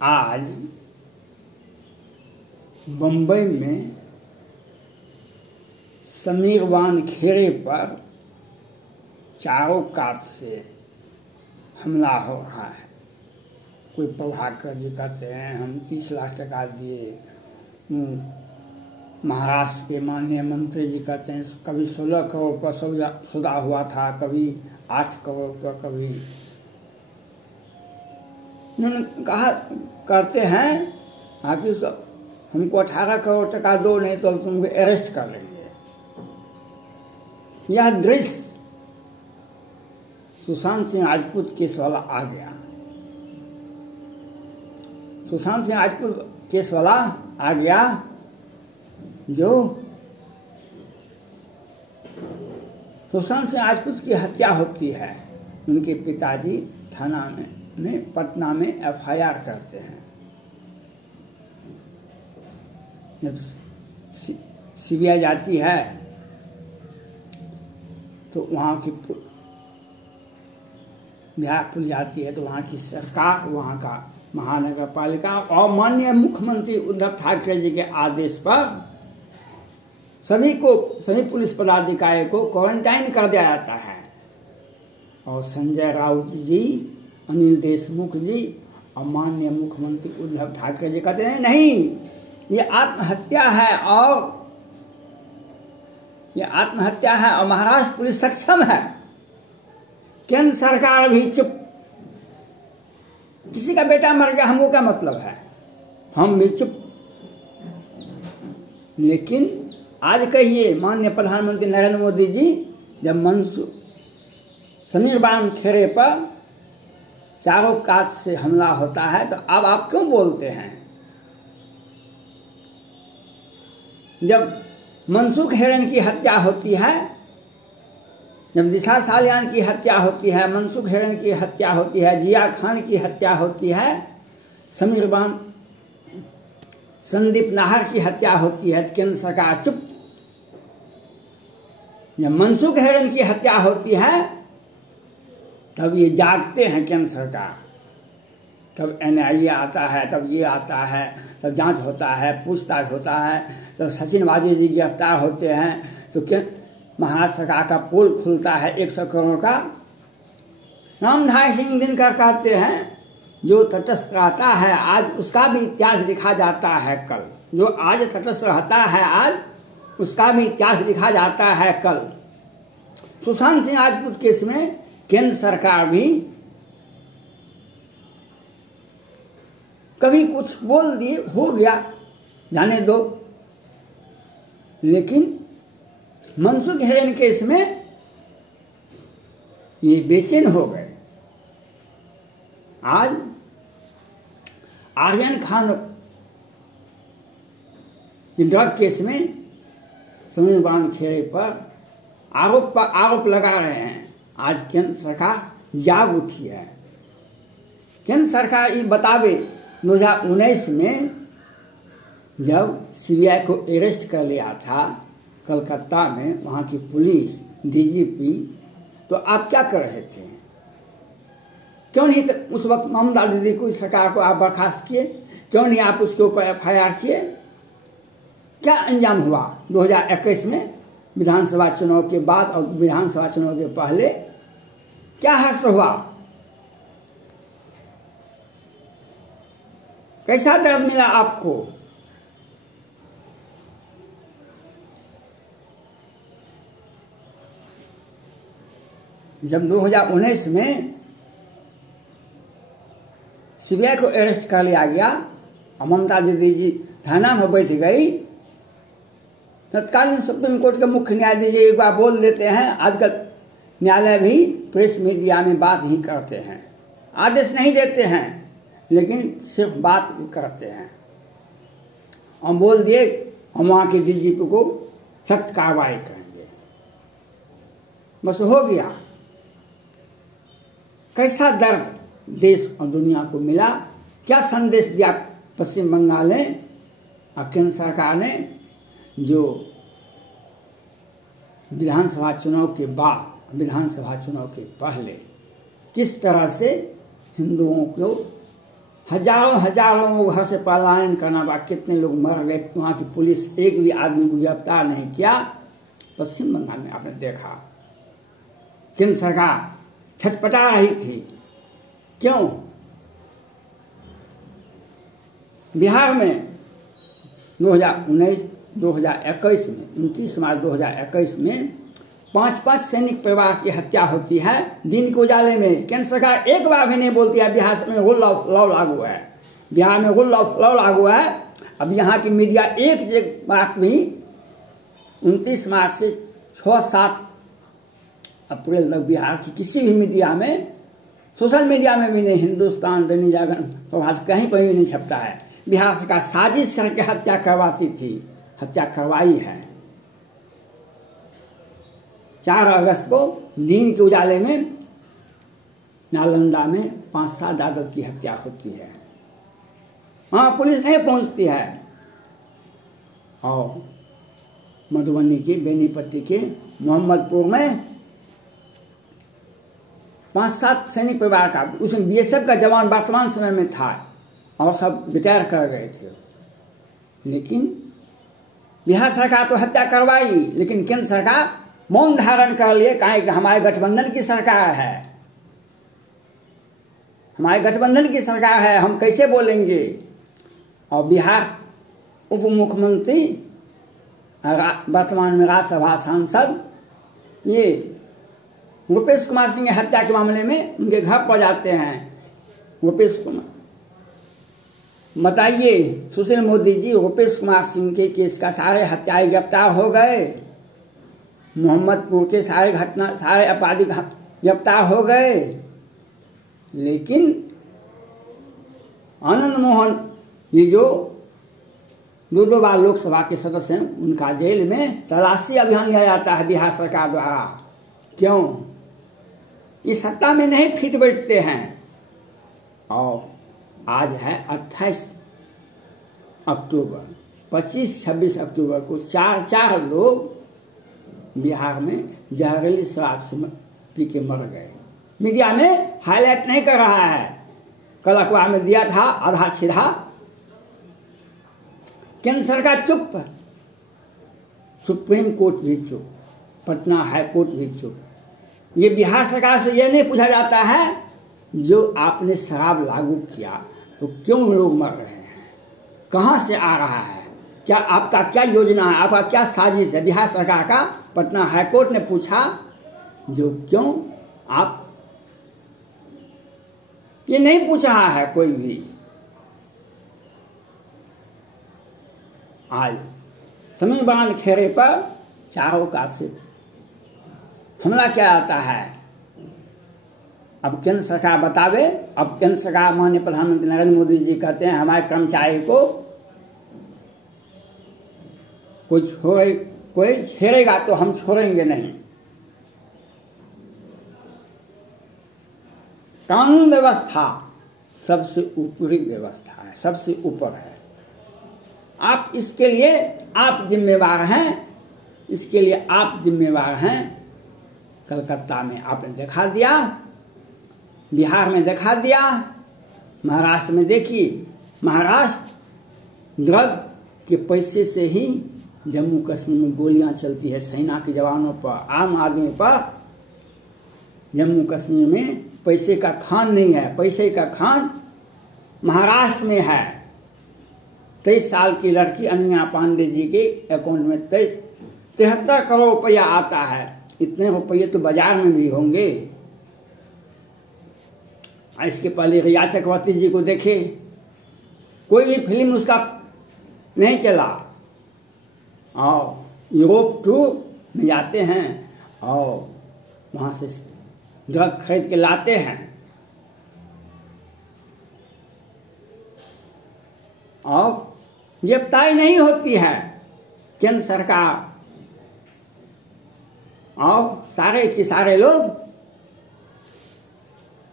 आज बम्बई में समीर वानखेड़े पर चारों कात से हमला हो रहा है। कोई प्रभाकर जी कहते हैं हम 30 लाख टका दिए, महाराष्ट्र के माननीय मंत्री जी कहते हैं कभी 16 करोड़ पर सौदा हुआ था, कभी 8 करोड़ पर, कभी उन्होंने कहा करते हैं आखिर सब हमको 18 करोड़ टका दो, नहीं तो तुमको अरेस्ट कर लेंगे। यह दृश्य सुशांत सिंह राजपूत केस वाला आ गया। सुशांत सिंह राजपूत केस वाला आ गया जो सुशांत सिंह राजपूत की हत्या होती है, उनके पिताजी थाना में पटना में एफआईआर करते हैं। जब सीबीआई जाती है तो वहाँ की बिहार पुलिस जाती है, तो वहाँ की सरकार, वहाँ का महानगर पालिका और माननीय मुख्यमंत्री उद्धव ठाकरे जी के आदेश पर सभी पुलिस पदाधिकारी को क्वारंटाइन कर दिया जाता है। और संजय राउत जी, अनिल देशमुख जी और माननीय मुख्यमंत्री उद्धव ठाकरे जी कहते हैं नहीं, ये आत्महत्या है और महाराष्ट्र पुलिस सक्षम है। केंद्र सरकार भी चुप, किसी का बेटा मर गया हमको क्या मतलब है, हम भी चुप। लेकिन आज कहिए माननीय प्रधानमंत्री नरेंद्र मोदी जी जब समीर वानखेड़े पर चारों कात से हमला होता है तो अब आप क्यों बोलते हैं? जब मनसुख हिरेन की हत्या होती है, जब दिशा सालियान की हत्या होती है, मनसुख हिरेन की हत्या होती है, जिया खान की हत्या होती है, संदीप नाहर की हत्या होती है, केंद्र सरकार चुप। जब मनसुख हिरेन की हत्या होती है तब ये जागते हैं केंद्र सरकार, तब एनआईए आता है, तब ये आता है, तब जांच होता है, पूछताछ होता है, तब सचिन वाजे जी गिरफ्तार होते हैं, तो महाराष्ट्र सरकार का पोल खुलता है 100 करोड़ का। रामधारी सिंह दिनकर कहते हैं जो तटस्थ रहता है आज उसका भी इतिहास लिखा जाता है कल, जो आज तटस्थ रहता है आज उसका भी इतिहास लिखा जाता है कल। सुशांत सिंह राजपूत केस में केंद्र सरकार भी कभी कुछ बोल दिए, हो गया, जाने दो। लेकिन मनसुख हिरेन केस में ये बेचैन हो गए। आज आर्यन खान ड्रग केस में समीर वानखेड़े पर आरोप लगा रहे हैं। आज केंद्र सरकार जाग उठी है। केंद्र सरकार ये बतावे 2019 में जब सीबीआई को अरेस्ट कर लिया था कलकत्ता में, वहाँ की पुलिस डीजीपी, तो आप क्या कर रहे थे? क्यों नहीं उस वक्त ममता दीदी को, सरकार को आप बर्खास्त किए? क्यों नहीं आप उसके ऊपर एफआईआर किए? क्या अंजाम हुआ 2021 में विधानसभा चुनाव के बाद और विधानसभा चुनाव के पहले? क्या हासिल हुआ? कैसा दर्द मिला आपको? जब 2019 में सीबीआई को अरेस्ट कर लिया गया और ममता दीदी जी थाना में बैठ गई, तत्कालीन सुप्रीम कोर्ट के मुख्य न्यायाधीश एक बार बोल देते हैं। आजकल न्यायालय भी प्रेस मीडिया में बात ही करते हैं, आदेश नहीं देते हैं, लेकिन सिर्फ बात करते हैं। हम बोल दिए हम वहाँ के डीजीपी को सख्त कार्रवाई करेंगे, बस हो गया। कैसा दर्द देश और दुनिया को मिला, क्या संदेश दिया पश्चिम बंगाल ने और केंद्र सरकार ने, जो विधानसभा चुनाव के बाद, विधानसभा चुनाव के पहले किस तरह से हिंदुओं को हजारों हजारों लोग घर से पलायन करना बा, कितने लोग मर गए, वहाँ की पुलिस एक भी आदमी को गिरफ्तार नहीं किया। पश्चिम बंगाल में आपने देखा केंद्र सरकार छटपटा रही थी, क्यों? बिहार में 2021 में 29 मार्च 2021 में 5 सैनिक परिवार की हत्या होती है दिन के उजाले में। केंद्र सरकार एक बार भी नहीं बोलती है बिहार में रूल ऑफ लॉ लागू है, बिहार में रूल ऑफ लॉ लागू है। अब यहाँ की मीडिया एक बात भी 29 मार्च से 6-7 अप्रैल तक बिहार की किसी भी मीडिया में, सोशल मीडिया में भी नहीं, हिंदुस्तान, दैनिक जागरण, प्रभात, कहीं पर भी नहीं छपता है। बिहार सरकार साजिश करके हत्या करवाती थी, हत्या करवाई है। 4 अगस्त को दिन के उजाले में नालंदा में 5-7 यादव की हत्या होती है, वहां पुलिस नहीं पहुंचती है। और मधुबनी के बेनीपट्टी के मोहम्मदपुर में 5-7 सैनिक परिवार का, उसमें बीएसएफ का जवान वर्तमान समय में था और सब रिटायर कर गए थे। लेकिन बिहार सरकार तो हत्या करवाई, लेकिन केंद्र सरकार मौन धारण कर लिए, कहा कि हमारे गठबंधन की सरकार है, हमारे गठबंधन की सरकार है, हम कैसे बोलेंगे। और बिहार उप मुख्यमंत्री वर्तमान में राज्यसभा सांसद ये रूपेश कुमार सिंह हत्या के मामले में उनके घर पर जाते हैं। रूपेश कुमार, बताइए सुशील मोदी जी, रूपेश कुमार सिंह के केस का सारे हत्यारे गिरफ्तार हो गए, मोहम्मदपुर के सारे अपराधी गिरफ्तार हो गए, लेकिन आनंद मोहन ये जो 2 बार लोकसभा के सदस्य हैं, उनका जेल में तलाशी अभियान लिया जाता है बिहार सरकार द्वारा। क्यों? इस सत्ता में नहीं फिट बैठते हैं। और आज है 28 अक्टूबर, 25-26 अक्टूबर को 4 लोग बिहार में जहरीली शराब से पी के मर गए। मीडिया में हाईलाइट नहीं कर रहा है, कल अखबार में दिया था आधा छिड़ा। केंद्र सरकार चुप, सुप्रीम कोर्ट भी चुप, पटना हाई कोर्ट भी चुप। ये बिहार सरकार से यह नहीं पूछा जाता है जो आपने शराब लागू किया तो क्यों लोग मर रहे हैं, कहां से आ रहा है, क्या आपका क्या योजना है, आपका क्या साजिश है। बिहार सरकार का पटना हाई कोर्ट ने पूछा जो क्यों आप, ये नहीं पूछ रहा है कोई भी। आज समय बांध खेरे पर चारों का से हमला क्या आता है। अब केंद्र सरकार बतावे, अब केंद्र सरकार माननीय प्रधानमंत्री नरेंद्र मोदी जी कहते हैं हमारे कर्मचारी को कोई छेड़ेगा तो हम छोड़ेंगे नहीं। कानून व्यवस्था सबसे ऊपरी व्यवस्था है, सबसे ऊपर है। आप इसके लिए आप जिम्मेवार हैं, इसके लिए आप जिम्मेवार हैं। कलकत्ता में आपने दिखा दिया, बिहार में दिखा दिया, महाराष्ट्र में देखिए, महाराष्ट्र ड्रग के पैसे से ही जम्मू कश्मीर में गोलियां चलती है सेना के जवानों पर, आम आदमी पर। जम्मू कश्मीर में पैसे का खान नहीं है, पैसे का खान महाराष्ट्र में है। 23 साल की लड़की अनन्या पांडे जी के अकाउंट में 73 करोड़ रुपया आता है। इतने रुपये तो बाजार में भी होंगे। इसके पहले रिया चक्रवर्ती जी को देखे, कोई भी फिल्म उसका नहीं चला। और यूरोप टूर में जाते हैं और वहां से ड्रग खरीद के लाते हैं और गिरफ्तारी नहीं होती है केंद्र सरकार। और सारे के सारे लोग,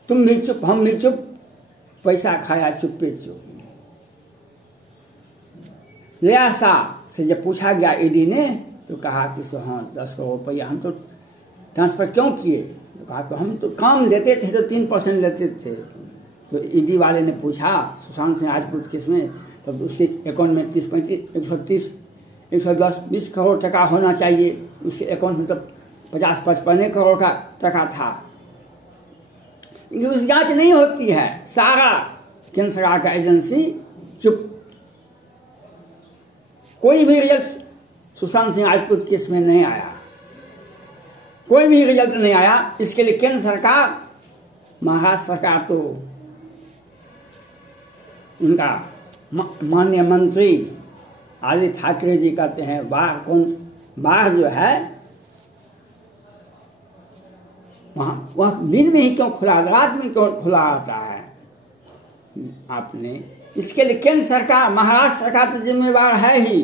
तुम भी चुप हम भी चुप, पैसा खाया चुप्पे चुप। लियासा से जब पूछा गया ईडी ने तो कहा कि हाँ 10 करोड़ रुपया हम तो ट्रांसफर क्यों किए, तो कहा कि हम तो काम लेते थे तो 3% लेते थे, तो ईडी वाले ने पूछा सुशांत सिंह राजपूत केस में, तब उसके अकाउंट में 120 करोड़ टका होना चाहिए। उसके अकाउंट में तो 50-55 करोड़ का टका था। उस जांच नहीं होती है। सारा केंद्र सरकार का एजेंसी चुप। कोई भी रिजल्ट सुशांत सिंह राजपूत केस में नहीं आया, कोई भी रिजल्ट नहीं आया। इसके लिए केंद्र सरकार, महाराष्ट्र सरकार तो उनका माननीय मंत्री आदित्य ठाकरे जी कहते हैं बाहर जो है वह दिन में ही क्यों खुला, रात में क्यों खुला आता है। आपने इसके लिए केंद्र सरकार, महाराष्ट्र सरकार तो जिम्मेवार है ही।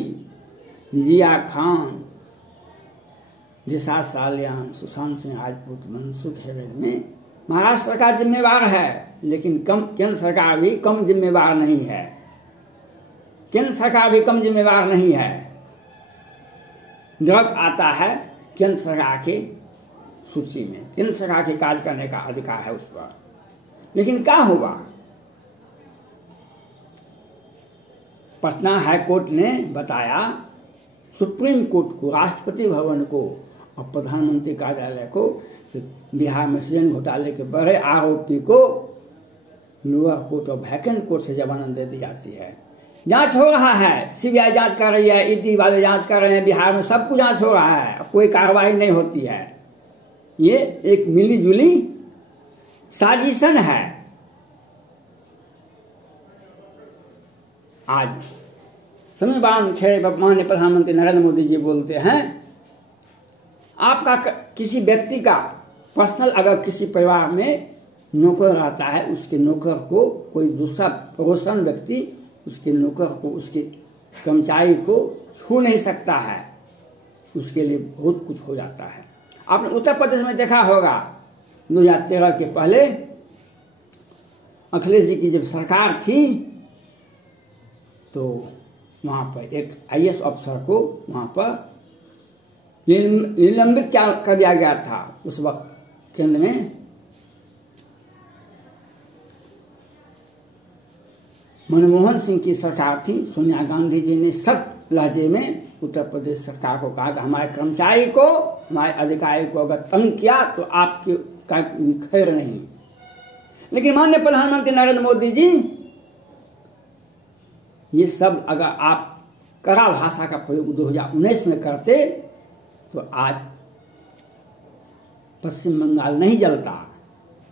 जिया खान, दिशा सालियान, सुशांत सिंह राजपूत, मनसुख हेगड़े में महाराष्ट्र सरकार जिम्मेवार है, लेकिन केंद्र सरकार भी कम जिम्मेवार नहीं है। केंद्र सरकार भी कम जिम्मेवार नहीं है। ड्रग आता है केंद्र सरकार के सूची में, केंद्र सरकार के कार्य करने का अधिकार है उस पर। लेकिन क्या हुआ, पटना हाई कोर्ट ने बताया सुप्रीम कोर्ट को, राष्ट्रपति भवन को और प्रधानमंत्री कार्यालय को कि बिहार में सृजन घोटाले के बड़े आरोपी को लोअर कोर्ट और वैकेंट कोर्ट से जमानत दे दी जाती है। जांच हो रहा है, सीबीआई जांच कर रही है, ईडी वाले जांच कर रहे हैं, बिहार में सब कुछ जांच हो रहा है, कोई कार्रवाई नहीं होती है। ये एक मिलीजुली साजिशन है। आज संविधान खेड़े पर माननीय प्रधानमंत्री नरेंद्र मोदी जी बोलते हैं, आपका किसी व्यक्ति का पर्सनल अगर किसी परिवार में नौकर रहता है, उसके नौकर को कोई दूसरा पड़ोसन व्यक्ति उसके नौकर को, उसके कर्मचारी को छू नहीं सकता है। उसके लिए बहुत कुछ हो जाता है। आपने उत्तर प्रदेश में देखा होगा 2013 के पहले अखिलेश जी की जब सरकार थी तो वहाँ पर एक आईएएस अफसर को वहाँ पर निलंबित कर दिया गया था। उस वक्त केंद्र में मनमोहन सिंह की सरकार थी। सोनिया गांधी जी ने सख्त लहजे में उत्तर प्रदेश सरकार को कहा कि हमारे कर्मचारी को, हमारे अधिकारी को अगर तंग किया तो आपके खैर नहीं। लेकिन माननीय प्रधानमंत्री नरेंद्र मोदी जी, ये सब अगर आप कड़ा भाषा का प्रयोग 2019 में करते तो आज पश्चिम बंगाल नहीं जलता।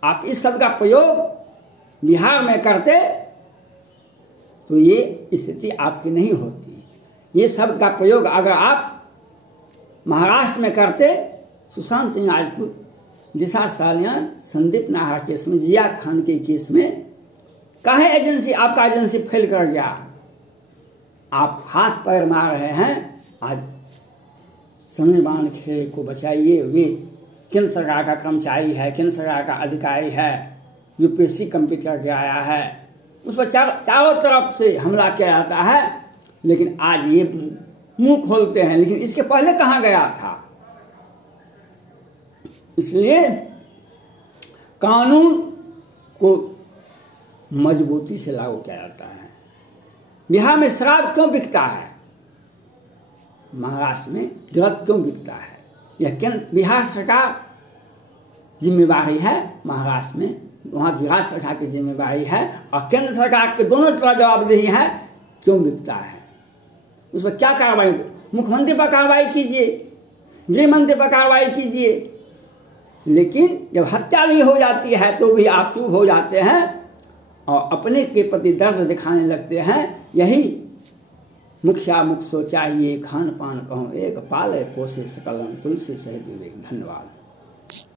आप इस शब्द का प्रयोग बिहार में करते तो ये स्थिति आपकी नहीं होती। ये शब्द का प्रयोग अगर आप महाराष्ट्र में करते, सुशांत सिंह राजपूत, दिशा सालियान, संदीप नाहर केस में, जिया खान के केस में काहे एजेंसी, आपका एजेंसी फेल कर गया। आप हाथ पैर मार रहे हैं। आज संविधान खेड़े को बचाइए। वे केंद्र सरकार का कर्मचारी है, केंद्र सरकार का अधिकारी है, यूपीएससी कंप्लीट करके आया है, उस पर चारों तरफ से हमला किया जाता है। लेकिन आज ये मुंह खोलते हैं, लेकिन इसके पहले कहाँ गया था। इसलिए कानून को मजबूती से लागू किया जाता है। बिहार में शराब क्यों बिकता है, महाराष्ट्र में ड्रग क्यों बिकता है, यह बिहार सरकार जिम्मेवारी है, महाराष्ट्र में वहाँ की राज्य सरकार की जिम्मेवारी है, और केंद्र सरकार के दोनों तरह जवाबदेही है क्यों बिकता है। उस पर क्या कार्रवाई, मुख्यमंत्री पर कार्रवाई कीजिए, गृह मंत्री पर कार्रवाई कीजिए। लेकिन जब हत्या भी हो जाती है तो भी आप चुप हो जाते हैं और अपने के प्रति दर्द दिखाने लगते हैं। यही मुखिया मुख सो चाहिए, खान पान कहूँ एक, पाले पोसे सकलन तुलसी सहित विवेक। धन्यवाद।